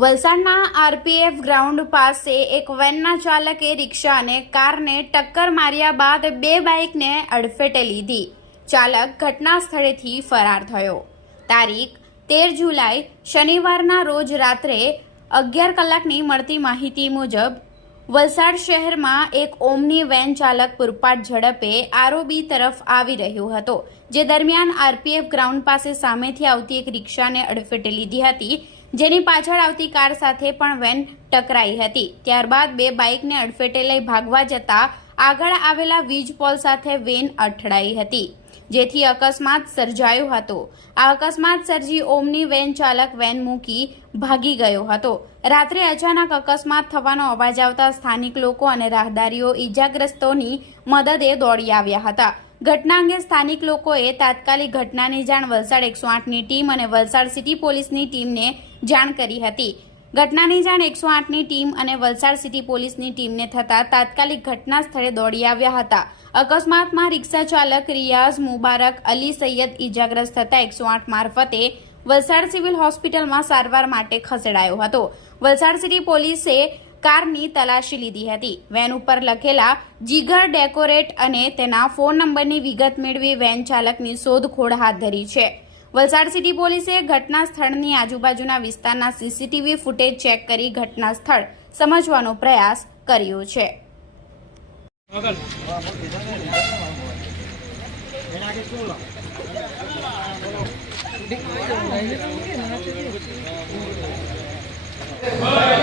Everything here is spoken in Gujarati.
વલસાડના આરપીએફ ગ્રાઉન્ડ પાસે એક વેનના ચાલકે રિક્ષા અને કારને ટક્કર માર્યા બાદ બે બાઇકને અડફેટે લીધી. ચાલક ઘટના સ્થળેથી ફરાર થયો. તારીખ 13 જુલાઈ શનિવારના રોજ રાત્રે 11 કલાકની મળતી માહિતી મુજબ વલસાડ શહેરમાં એક ઓમની વેન ચાલક પૂરપાટ ઝડપે આરઓબી તરફ આવી રહ્યો હતો, જે દરમિયાન આરપીએફ ગ્રાઉન્ડ પાસે સામેથી આવતી એક રિક્ષાને અડફેટે લીધી હતી, જેની પાછળ આવતી કાર સાથે પણ વેન ટકરાઈ હતી. ત્યારબાદ બે બાઇકને અડફેટે લઈ ભાગવા જતા આગળ આવેલા વીજ પોલ સાથે વેન અથડાઈ હતી, જેથી અકસ્માત સર્જાયો હતો. આ અકસ્માત સર્જી ઓમની વેન ચાલક વેન મૂકી ભાગી ગયો હતો. રાત્રે અચાનક અકસ્માત થવાનો અવાજ આવતા સ્થાનિક લોકો અને રાહદારીઓ ઈજાગ્રસ્તોની મદદે દોડી આવ્યા હતા. ઘટના અંગે સ્થાનિક લોકોએ તાત્કાલિક ઘટનાની જાણ વલસાડ 108ની ટીમ અને વલસાડ સિટી પોલીસની ટીમને જાણ કરી હતી. ઘટનાની જાણ 108ની ટીમ અને વલસાડ સિટી પોલીસની ટીમને થતા તાત્કાલિક ઘટના સ્થળે દોડી આવ્યા હતા. અકસ્માતમાં રિક્ષા ચાલક રિયાઝ મુબારક અલી સૈયદ ઈજાગ્રસ્ત થતા 108 મારફતે વલસાડ સિવિલ હોસ્પિટલમાં સારવાર માટે ખસેડાયો હતો. વલસાડ સિટી પોલીસે કારની તલાશી લીધી હતી. વેન ઉપર લખેલા જીગર ડેકોરેટ અને તેના ફોન નંબરની વિગત મેળવી વેન ચાલકની શોધખોળ હાથ ધરી છે. વલસાડ સિટી પોલીસે ઘટના સ્થળની આજુબાજુના વિસ્તારના સીસીટીવી ફૂટેજ ચેક કરી ઘટના સ્થળ સમજવાનો પ્રયાસ કર્યો છે. Bye.